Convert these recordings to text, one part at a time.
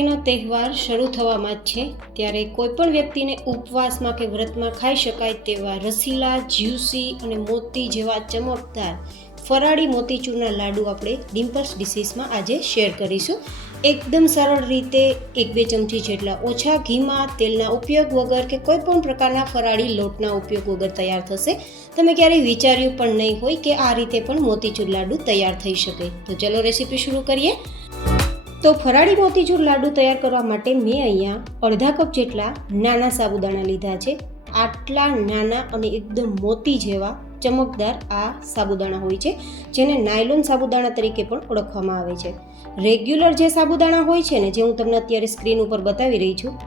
નવરાત્રિનો તહેવાર શરૂ થવામાં જ છે ત્યારે કોઈપણ વ્યક્તિને ઉપવાસમાં કે વ્રતમાં ખાઈ શકાય તેવા રસીલા, જ્યુસી અને મોતી જેવા ચમકદાર ફરાળી મોતીચૂરના લાડુ આપણે ડિમ્પલ્સ ડિશીસમાં આજે શેર કરીશું. એકદમ સરળ રીતે 1-2 ચમચી જેટલા ઓછા ઘીમાં, તેલના ઉપયોગ વગર કે કોઈ પણ પ્રકારના ફરાળી લોટના ઉપયોગ વગર તૈયાર થશે. તમે ક્યારેય વિચાર્યું પણ નહીં હોય કે આ રીતે પણ મોતીચૂર લાડુ તૈયાર થઈ શકે. તો ચલો રેસીપી શરૂ કરીએ. તો ફરાળી મોતીચૂર લાડુ તૈયાર કરવા માટે મેં અહીંયા અડધા કપ જેટલા નાના સાબુદાણા લીધા છે. આટલા નાના અને એકદમ મોતી જેવા ચમકદાર આ સાબુદાણા હોય છે, જેને નાયલોન સાબુદાણા તરીકે પણ ઓળખવામાં આવે છે. રેગ્યુલર જે સાબુદાણા હોય છે ને, જે હું તમને અત્યારે સ્ક્રીન ઉપર બતાવી રહી છું,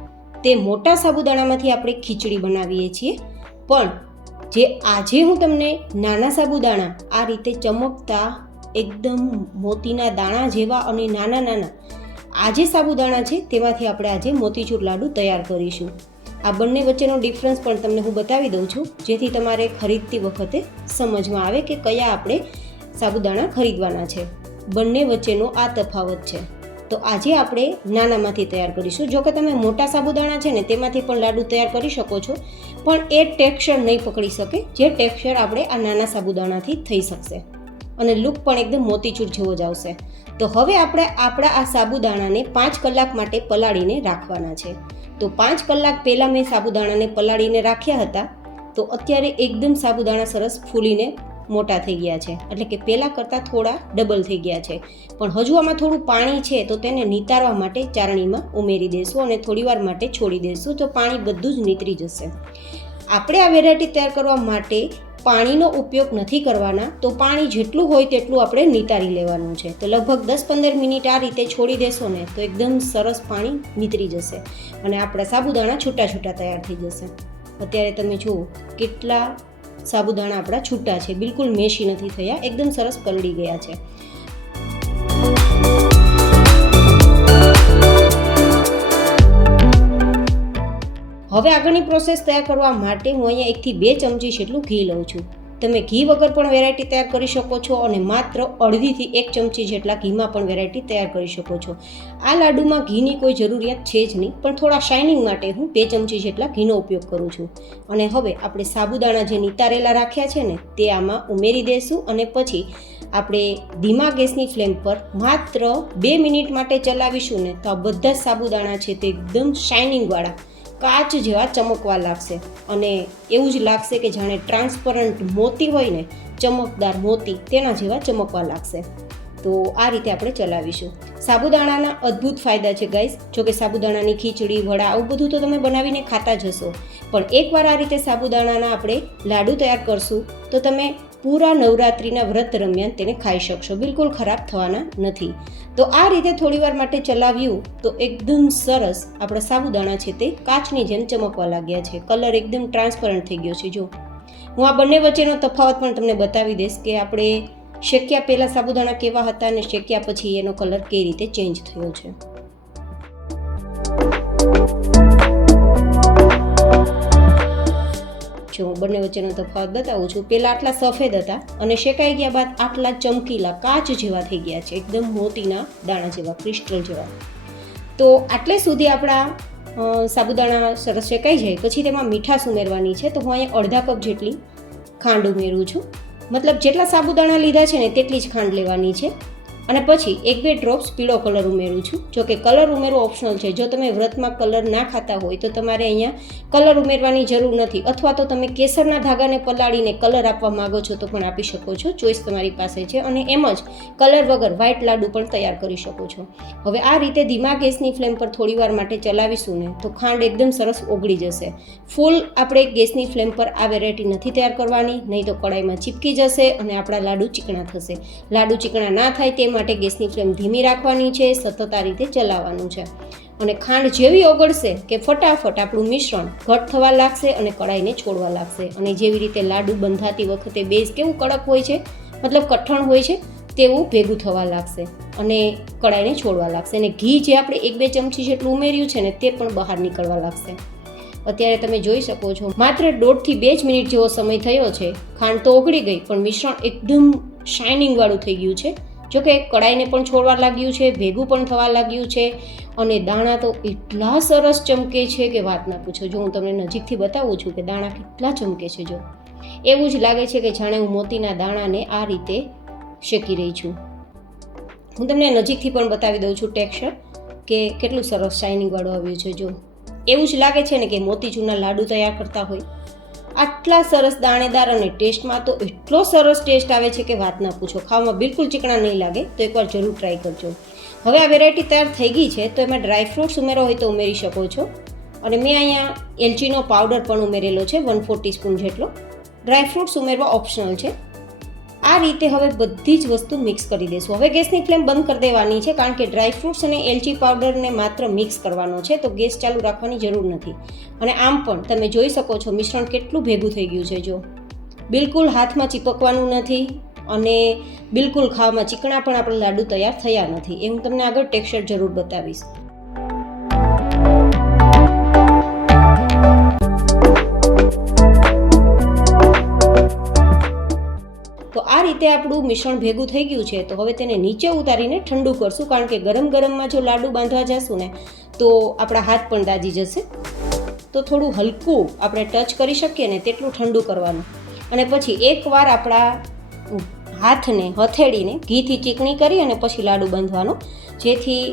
તે મોટા સાબુદાણામાંથી આપણે ખીચડી બનાવીએ છીએ. પણ જે આજે હું તમને નાના સાબુદાણા આ રીતે ચમકતા એકદમ મોતીના દાણા જેવા અને નાના નાના આ જે સાબુદાણા છે તેમાંથી આપણે આજે મોતીચૂર લાડુ તૈયાર કરીશું. આ બંને વચ્ચેનો ડિફરન્સ પણ તમને હું બતાવી દઉં છું, જેથી તમારે ખરીદતી વખતે સમજમાં આવે કે કયા આપણે સાબુદાણા ખરીદવાના છે. બંને વચ્ચેનો આ તફાવત છે. તો આજે આપણે નાનામાંથી તૈયાર કરીશું. જો કે તમે મોટા સાબુદાણા છે ને તેમાંથી પણ લાડુ તૈયાર કરી શકો છો, પણ એ ટેક્સચર નહીં પકડી શકે જે ટેક્સચર આપણે આ નાના સાબુદાણાથી થઈ શકશે, અને લુક પણ એકદમ મોતીચૂર જેવો જ આવશે. તો હવે આપણે આપણા આ સાબુદાણાને 5 કલાક માટે પલાળીને રાખવાના છે. તો 5 કલાક પહેલાં મેં સાબુદાણાને પલાળીને રાખ્યા હતા, તો અત્યારે એકદમ સાબુદાણા સરસ ફૂલીને મોટા થઈ ગયા છે, એટલે કે પહેલાં કરતાં થોડા ડબલ થઈ ગયા છે. પણ હજુ આમાં થોડું પાણી છે, તો તેને નિતારવા માટે ચારણીમાં ઉમેરી દઈશું અને થોડીવાર માટે છોડી દઈશું, તો પાણી બધું જ નીતરી જશે. આપણે આ વેરાયટી તૈયાર કરવા માટે પાણીનો ઉપયોગ નથી કરવાના, તો પાણી જેટલું હોય તેટલું આપણે નિતારી લેવાનું છે. તો લગભગ 10-15 મિનિટ આ રીતે છોડી દેશો ને તો એકદમ સરસ પાણી નીતરી જશે અને આપણા સાબુદાણા છૂટા છૂટા તૈયાર થઈ જશે. અત્યારે તમે જુઓ કેટલા સાબુદાણા આપણા છૂટા છે, બિલકુલ મેશી નથી થયા, એકદમ સરસ પલળી ગયા છે. હવે આગળની પ્રોસેસ તૈયાર કરવા માટે હું અહીંયા 1 થી 2 ચમચી જેટલું ઘી લઉં છું. તમે ઘી વગર પણ વેરાયટી તૈયાર કરી શકો છો અને માત્ર 1/2 થી 1 ચમચી જેટલા ઘીમાં પણ વેરાયટી તૈયાર કરી શકો છો. આ લાડુમાં ઘીની કોઈ જરૂરિયાત છે જ નહીં, પણ થોડા શાઇનિંગ માટે હું 2 ચમચી જેટલા ઘીનો ઉપયોગ કરું છું. અને હવે આપણે સાબુદાણા જે નિતારેલા રાખ્યા છે ને તે આમાં ઉમેરી દઈશું અને પછી આપણે ધીમા ગેસની ફ્લેમ પર માત્ર 2 મિનિટ માટે ચલાવીશું ને તો આ બધા જ સાબુદાણા છે તે એકદમ શાઇનિંગવાળા કાચ જેવા ચમકવા લાગશે અને એવું જ લાગશે કે જાણે ટ્રાન્સપરન્ટ મોતી હોય ને, ચમકદાર મોતી, તેના જેવા ચમકવા લાગશે. તો આ રીતે આપણે ચલાવીશું. સાબુદાણાના અદ્ભુત ફાયદા છે ગાઈસ. જો કે સાબુદાણાની ખીચડી, વડા આવું બધું તો તમે બનાવીને ખાતા જ હશો, પણ એકવાર આ રીતે સાબુદાણાના આપણે લાડુ તૈયાર કરશું તો તમે પૂરા નવરાત્રિના વ્રત દરમિયાન તેને ખાઈ શકશો, બિલકુલ ખરાબ થવાના નથી. તો આ રીતે થોડીવાર માટે ચલાવ્યું તો એકદમ સરસ આપણા સાબુદાણા છે તે કાચની જેમ ચમકવા લાગ્યા છે. કલર એકદમ ટ્રાન્સપરન્ટ થઈ ગયો છે. જો હું આ બંને વચ્ચેનો તફાવત પણ તમને બતાવી દઈશ કે આપણે શેક્યા પહેલાં સાબુદાણા કેવા હતા અને શેક્યા પછી એનો કલર કઈ રીતે ચેન્જ થયો છે. જો હું બંને વચ્ચેનો તફાવત બતાવું છું. પહેલાં આટલા સફેદ હતા અને શેકાઈ ગયા બાદ આટલા ચમકીલા કાચ જેવા થઈ ગયા છે, એકદમ મોતીના દાણા જેવા, ક્રિસ્ટલ જેવા. તો આટલે સુધી આપણા સાબુદાણા સરસ શેકાઈ જાય પછી તેમાં મીઠાશ ઉમેરવાની છે. તો હું અહીંયા અડધા કપ જેટલી ખાંડ ઉમેરું છું. મતલબ જેટલા સાબુદાણા લીધા છે ને તેટલી જ ખાંડ લેવાની છે. અને પછી 1-2 ડ્રોપ્સ પીળો કલર ઉમેરું છું. જો કે કલર ઉમેરવો ઓપ્શનલ છે. જો તમે વ્રતમાં કલર ના ખાતા હોય તો તમારે અહીંયા કલર ઉમેરવાની જરૂર નથી, અથવા તો તમે કેસરના ધાગાને પલાળીને કલર આપવા માંગો છો તો પણ આપી શકો છો, ચોઈસ તમારી પાસે છે. અને એમ જ કલર વગર વ્હાઈટ લાડુ પણ તૈયાર કરી શકો છો. હવે આ રીતે ધીમા ગેસની ફ્લેમ પર થોડીવાર માટે ચલાવીશું ને તો ખાંડ એકદમ સરસ ઓગળી જશે. ફૂલ આપણે ગેસની ફ્લેમ પર આ વેરાયટી નથી તૈયાર કરવાની, નહીં તો કડાઈમાં ચીપકી જશે અને આપણા લાડુ ચીકણા થશે. લાડુ ચીકણા ના થાય તે માટે ગેસની ફ્લેમ ધીમી રાખવાની છે, સતત આ રીતે ચલાવવાનું છે. અને ખાંડ જેવી ઓગળશે કે ફટાફટ આપણું મિશ્રણ ઘટ થવા લાગશે અને કડાઈને છોડવા લાગશે. અને જેવી રીતે લાડુ બંધાતી વખતે બેઝ કેવું કડક હોય છે, મતલબ કઠણ હોય છે, તેવું ભેગું થવા લાગશે અને કડાઈને છોડવા લાગશે. અને ઘી જે આપણે 1-2 ચમચી જેટલું ઉમેર્યું છે ને તે પણ બહાર નીકળવા લાગશે. અત્યારે તમે જોઈ શકો છો માત્ર 1.5 થી 2 જ મિનિટ જેવો સમય થયો છે. ખાંડ તો ઓગળી ગઈ પણ મિશ્રણ એકદમ શાઇનિંગ વાળું થઈ ગયું છે. જોકે કડાઈને પણ છોડવા લાગ્યું છે, ભેગું પણ થવા લાગ્યું છે અને દાણા તો એટલા સરસ ચમકે છે કે વાત ના પૂછો. જો હું તમને નજીકથી બતાવું છું કે દાણા કેટલા ચમકે છે. જો એવું જ લાગે છે કે જાણે હું મોતીના દાણાને આ રીતે શેકી રહી છું. હું તમને નજીકથી પણ બતાવી દઉં છું ટેક્સચર કે કેટલું સરસ શાઇનિંગવાળું આવ્યું છે. જો એવું જ લાગે છે ને કે મોતીચૂરના લાડુ તૈયાર કરતા હોય. આટલા સરસ દાણેદાર અને ટેસ્ટમાં તો એટલો સરસ ટેસ્ટ આવે છે કે વાત ના પૂછો. ખાવામાં બિલકુલ ચીકણા નહીં લાગે, તો એકવાર જરૂર ટ્રાય કરજો. હવે આ વેરાયટી તૈયાર થઈ ગઈ છે તો એમાં ડ્રાયફ્રૂટ્સ ઉમેરો હોય તો ઉમેરી શકો છો. અને મેં અહીંયા એલચીનો પાવડર પણ ઉમેરેલો છે 1/4 ટીસ્પૂન જેટલો. ડ્રાયફ્રૂટ્સ ઉમેરવા ઓપ્શનલ છે. આ રીતે હવે બધી જ વસ્તુ મિક્સ કરી દઈશું. હવે ગેસની ફ્લેમ બંધ કરી દેવાની છે કારણ કે ડ્રાયફ્રૂટ્સ અને એલચી પાવડરને માત્ર મિક્સ કરવાનો છે, તો ગેસ ચાલુ રાખવાની જરૂર નથી. અને આમ પણ તમે જોઈ શકો છો મિશ્રણ કેટલું ભેગું થઈ ગયું છે. જો બિલકુલ હાથમાં ચીપકવાનું નથી અને બિલકુલ ખાવામાં ચીકણા પણ આપણે લાડુ તૈયાર થયા નથી. એ હું તમને આગળ ટેક્સચર જરૂર બતાવીશ. તો આ રીતે આપણું મિશ્રણ ભેગું થઈ ગયું છે. તો હવે તેને નીચે ઉતારીને ઠંડુ કરશું કારણ કે ગરમ ગરમમાં જો લાડુ બાંધવા જશું ને તો આપણા હાથ પણ દાજી જશે. તો થોડું હલકું આપણે ટચ કરી શકીએ ને તેટલું ઠંડુ કરવાનું. અને પછી એકવાર આપણા હાથને હથેળીને ઘીથી ચીકણી કરી અને પછી લાડુ બાંધવાનો, જેથી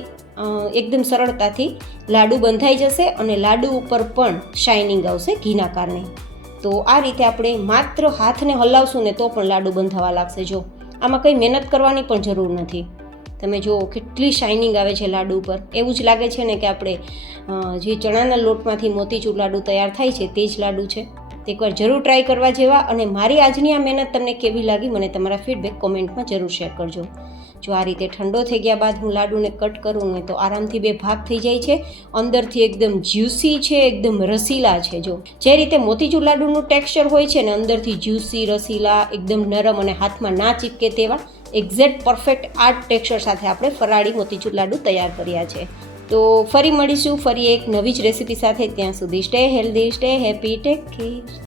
એકદમ સરળતાથી લાડુ બંધાઈ જશે અને લાડુ ઉપર પણ શાઇનિંગ આવશે ઘીના કારણે. તો આ રીતે આપણે માત્ર હાથને હલાવશું ને તો પણ લાડુ બંધાવા લાગશે. જો આમાં કંઈ મહેનત કરવાની પણ જરૂર નથી. તમે જુઓ કેટલી શાઇનિંગ આવે છે લાડુ ઉપર. એવું જ લાગે છે ને કે આપણે જે ચણાના લોટમાંથી મોતીચૂર લાડુ તૈયાર થાય છે તે જ લાડુ છે. તો એકવાર જરૂર ટ્રાય કરવા જેવા. અને મારી આજની આ મહેનત તમને કેવી લાગી મને તમારા ફીડબેક કોમેન્ટમાં જરૂર શેર કરજો. જો આ રીતે ઠંડો થઈ ગયા બાદ હું લાડુને કટ કરું ને તો આરામથી 2 ભાગ થઈ જાય છે. અંદરથી એકદમ જ્યુસી છે, એકદમ રસીલા છે. જો જે રીતે મોતીચૂર લાડુનું ટેક્સચર હોય છે ને અંદરથી જ્યુસી, રસીલા, એકદમ નરમ અને હાથમાં ના ચીપકે તેવા એક્ઝેક્ટ પરફેક્ટ આ ટેક્સચર સાથે આપણે ફરાળી મોતીચૂર લાડુ તૈયાર કર્યા છે. તો ફરી મળીશું ફરી એક નવી જ રેસીપી સાથે. ત્યાં સુધી stay healthy, stay happy, take care.